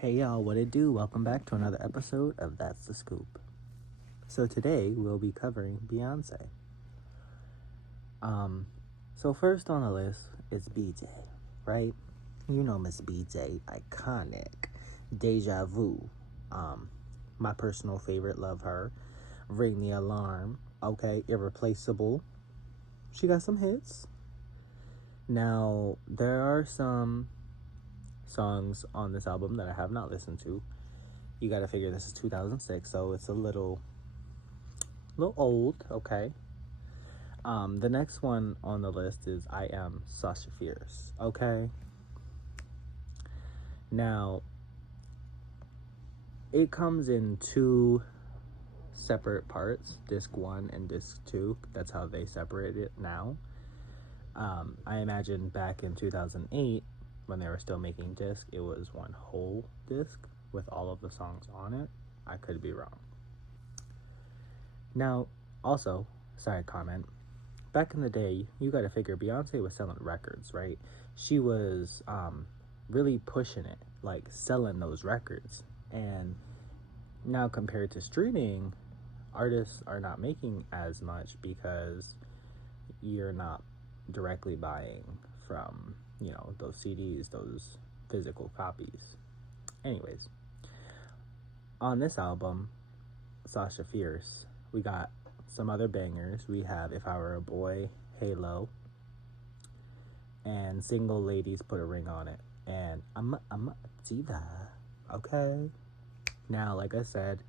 Hey y'all, what it do? Welcome back to another episode of That's the Scoop. So today we'll be covering Beyonce. So first on the list is BJ, right? You know Miss BJ, iconic, Deja Vu. My personal favorite, love her. Ring the Alarm, okay, Irreplaceable. She got some hits. Now there are some songs on this album that I have not listened to. You gotta figure this is 2006, so it's a little old, okay. The next one on the list is I Am Sasha Fierce, okay. Now, it comes in two separate parts, disc 1 and disc 2. That's how they separate it now. I imagine back in 2008, when they were still making disc, it was one whole disc with all of the songs on it. I could be wrong. Now, also, side comment, back in the day, you gotta figure Beyonce was selling records, right? She was really pushing it, like selling those records. And now compared to streaming, artists are not making as much because you're not directly buying from, those CDs, those physical copies. Anyways, on this album, Sasha Fierce, we got some other bangers. We have If I Were a Boy, Halo, and Single Ladies Put a Ring on It. And I'm a diva, okay? Now, like I said,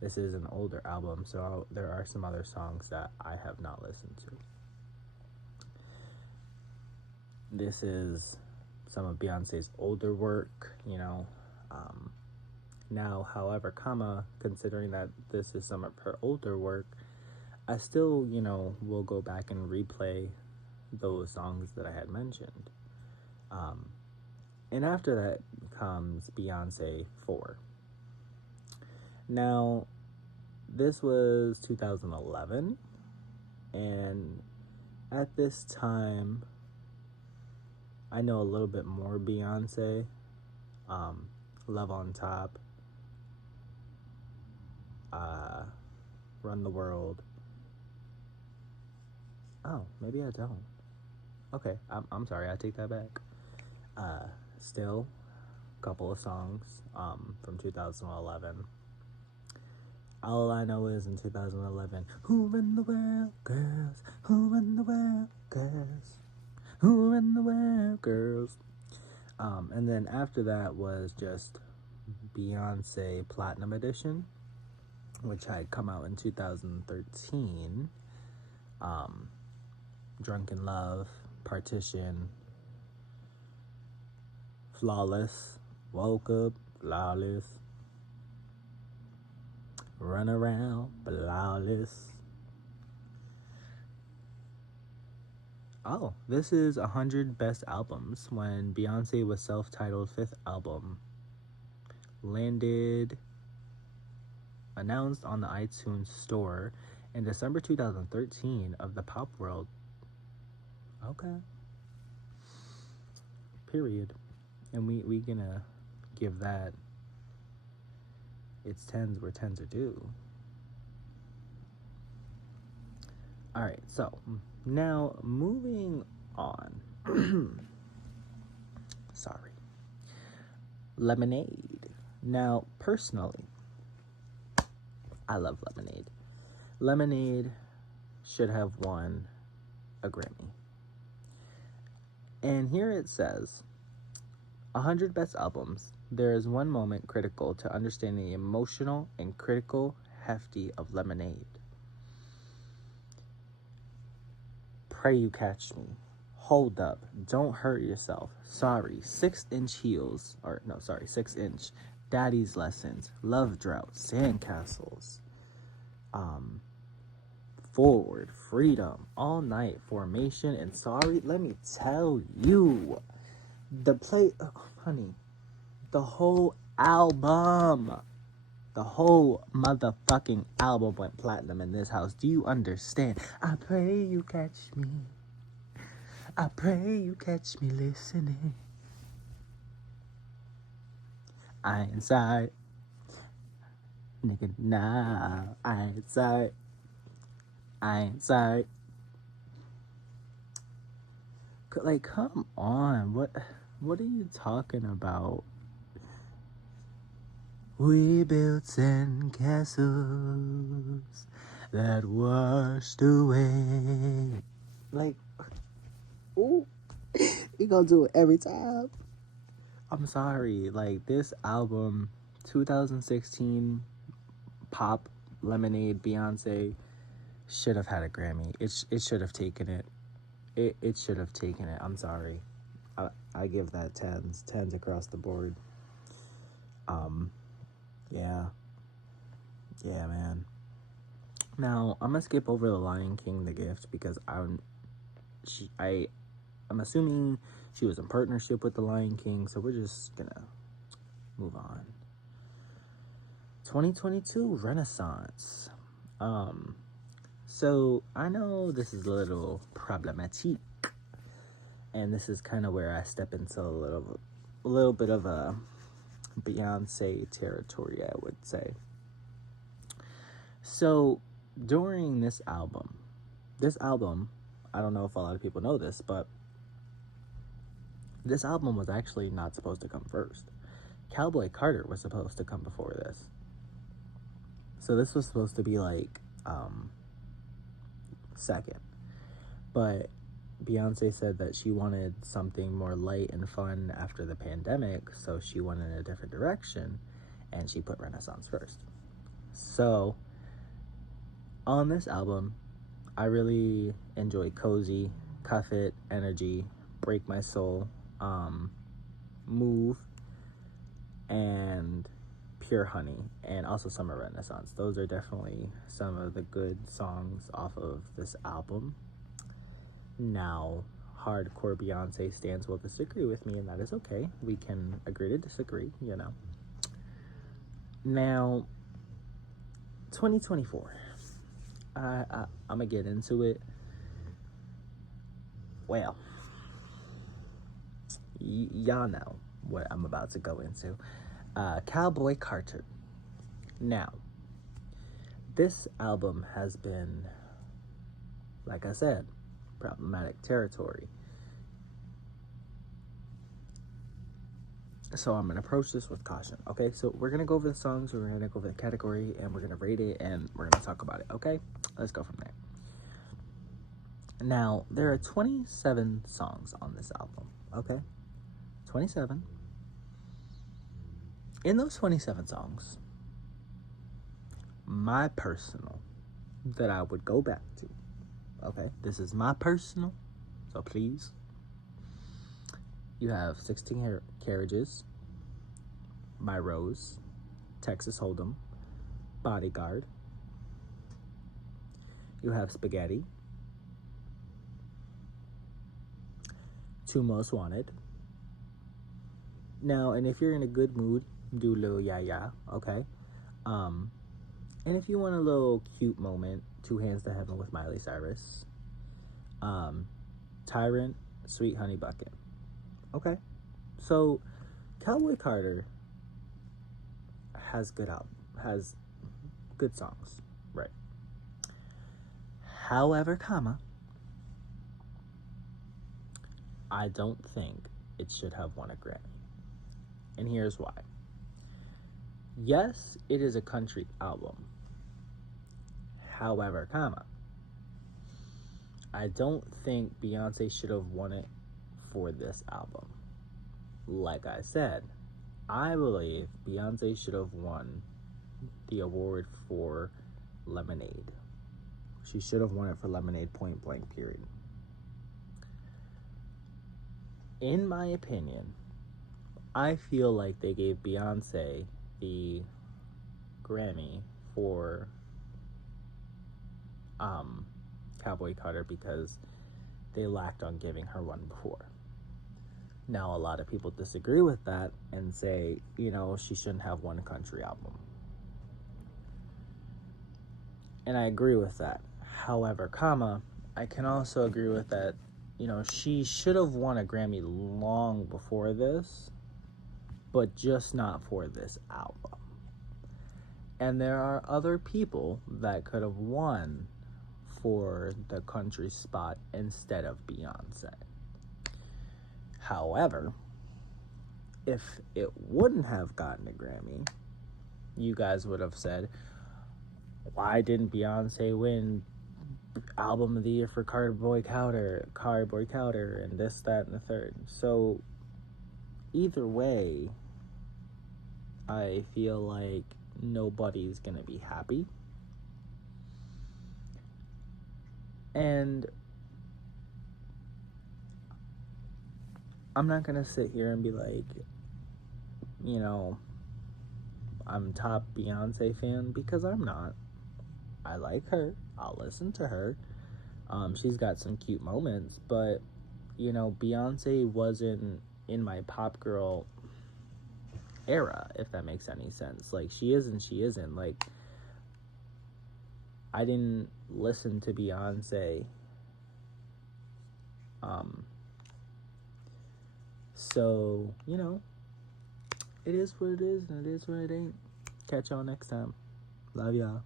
this is an older album, so there are some other songs that I have not listened to. This is some of Beyonce's older work, Now, however, considering that this is some of her older work, I still, will go back and replay those songs that I had mentioned. And after that comes Beyonce 4. Now, this was 2011, and at this time, I know a little bit more Beyonce. Love on Top, Run the World. Oh, maybe I don't. Okay, I'm sorry, I take that back. Still, a couple of songs from 2011. All I know is in 2011, who in the world, girls? Who in the world, girls? Who in the world, girls? And then after that was just Beyonce Platinum Edition, which had come out in 2013. Drunken Love, Partition, Flawless, Woke Up, Flawless, Run Around, Flawless. Oh, this is 100 Best Albums when Beyonce was self-titled 5th album. Announced on the iTunes store in December 2013 of the pop world. Okay. Period. And we gonna give that its 10s where 10s are due. Alright, so now moving on. Sorry. Lemonade. Now, personally, I love Lemonade. Lemonade should have won a Grammy. And here it says, 100 Best Albums. There is one moment critical to understanding the emotional and critical hefty of Lemonade. Pray You Catch Me. Hold Up. Don't Hurt Yourself. Sorry. 6-inch heels. 6-inch. Daddy's Lessons. Love Drought. Sandcastles. Forward. Freedom. All Night. Formation. And Sorry. Let me tell you. The whole album. The whole motherfucking album went platinum in this house. Do you understand? I pray you catch me. I pray you catch me listening. I ain't sorry. Nigga, nah, I ain't sorry. I ain't sorry. Like, come on. What are you talking about? We built sandcastles that washed away. Like, ooh, you gonna do it every time. I'm sorry. Like, this album, 2016 pop lemonade Beyonce, should have had a Grammy. It should have taken it. It should have taken it. I'm sorry. I give that tens across the board. Yeah, man. Now I'm gonna skip over the Lion King, The Gift, because I'm assuming she was in partnership with the Lion King, so we're just gonna move on. 2022 Renaissance. So I know this is a little problematic, and this is kind of where I step into a little bit of a Beyonce territory, I would say. So during this album, I don't know if a lot of people know this, but this album was actually not supposed to come first. Cowboy Carter was supposed to come before this. So this was supposed to be like second. But Beyonce said that she wanted something more light and fun after the pandemic, so she went in a different direction, and she put Renaissance first. So on this album, I really enjoy Cozy, Cuff It, Energy, Break My Soul, Move, and Pure Honey, and also Summer Renaissance. Those are definitely some of the good songs off of this album. Now, hardcore Beyonce stans will disagree with me, and that is okay. We can agree to disagree, you know. Now, 2024. I'm gonna get into it. Well, y'all know what I'm about to go into. Cowboy Carter. Now, this album has been, like I said, problematic territory. So I'm going to approach this with caution, okay? So we're going to go over the songs, we're going to go over the category, and we're going to rate it, and we're going to talk about it, okay? Let's go from there. Now, there are 27 songs on this album, okay? 27. In those 27 songs, my personal, that I would go back to, okay? This is my personal, so please. You have 16 Carriages, My Rose, Texas Hold'em, Bodyguard. You have Spaghetti, Two Most Wanted. Now, and if you're in a good mood, do a little ya, okay? And if you want a little cute moment, Two Hands to Heaven with Miley Cyrus. Tyrant, Sweet Honey Bucket. Okay, so Cowboy Carter has good songs, right? However, I don't think it should have won a Grammy, and here's why. Yes, it is a country album. However, I don't think Beyonce should have won it for this album. Like I said, I believe Beyonce should have won the award for Lemonade. She should have won it for Lemonade, point blank, period. In my opinion, I feel like they gave Beyonce the Grammy for Cowboy Carter because they lacked on giving her one before. Now, a lot of people disagree with that and say, she shouldn't have one country album. And I agree with that. However, I can also agree with that, she should have won a Grammy long before this. but just not for this album. And there are other people that could have won for the country spot instead of Beyonce. However, if it wouldn't have gotten a Grammy, you guys would have said, why didn't Beyonce win Album of the Year for Cardboard Cowder, and this, that, and the third? So, either way, I feel like nobody's gonna be happy. And I'm not gonna sit here and be like, you know, I'm top Beyonce fan, because I'm not. I like her. I'll listen to her. She's got some cute moments, but Beyonce wasn't in my pop girl era, if that makes any sense. Like, she isn't. Like, I didn't listen to Beyonce. So, it is what it is, and it is what it ain't. Catch y'all next time. Love y'all.